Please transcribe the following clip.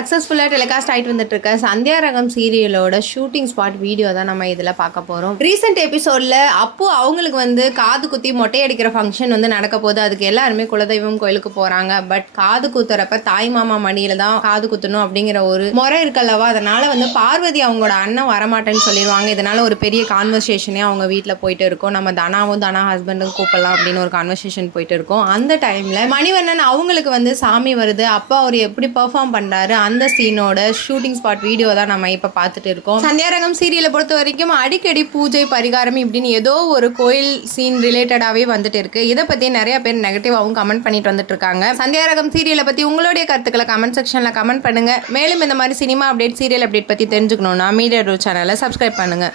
சக்ஸஸ்ஃபுல்லாக டெலிகாஸ்ட் ஆகிட்டு வந்துட்டு இருக்க சந்தியா ரகம் சீரியலோட ஷூட்டிங் ஸ்பாட் வீடியோ தான் நம்ம இதில் பார்க்க போகிறோம். ரீசெண்ட் எபிசோடில் அப்போ அவங்களுக்கு வந்து காது குத்தி மொட்டை அடிக்கிற ஃபங்க்ஷன் வந்து நடக்க போகுது. அதுக்கு எல்லாருமே குலதெய்வம் கோயிலுக்கு போகிறாங்க. பட் காது குத்துறப்ப தாய் மாமா மடியில் தான் காது குத்தணும் அப்படிங்கிற ஒரு முறை இருக்கல்லவா. அதனால் வந்து பார்வதி அவங்களோட அண்ணன் வரமாட்டேன்னு சொல்லிடுவாங்க. இதனால் ஒரு பெரிய கான்வர்சேஷனே அவங்க வீட்டில் போயிட்டு இருக்கும். நம்ம தனாவும் தனா ஹஸ்பண்டும் கூப்பிடலாம் அப்படின்னு ஒரு கான்வர்சேஷன் போயிட்டு இருக்கோம். அந்த டைமில் மணிவண்ணன் அவங்களுக்கு வந்து சாமி வருது, அப்போ அவர் எப்படி பெர்ஃபார்ம் பண்ணுறாரு அந்த சீனோட ஷூட்டிங் ஸ்பாட் வீடியோ தான் நம்ம இப்போ பார்த்துட்டு இருக்கோம். சந்தியாரகம் சீரியலை பொறுத்த வரைக்கும் அடிக்கடி பூஜை பரிகாரம் இப்படின்னு ஏதோ ஒரு கோயில் சீன் ரிலேட்டடாகவே வந்துட்டு இருக்கு. இதை பற்றி நிறைய பேர் நெகட்டிவாகவும் கமெண்ட் பண்ணிட்டு வந்துட்டு இருக்காங்க. சந்தியாரகம் சீரியலை பற்றி உங்களுடைய கருத்துக்களை கமெண்ட் செக்ஷனில் கமெண்ட் பண்ணுங்க. மேலும் இந்த மாதிரி சினிமா அப்டேட், சீரியல் அப்டேட் பற்றி தெரிஞ்சுக்கணும்னா மீடியா ரூ சேனலை சப்ஸ்கிரைப் பண்ணுங்க.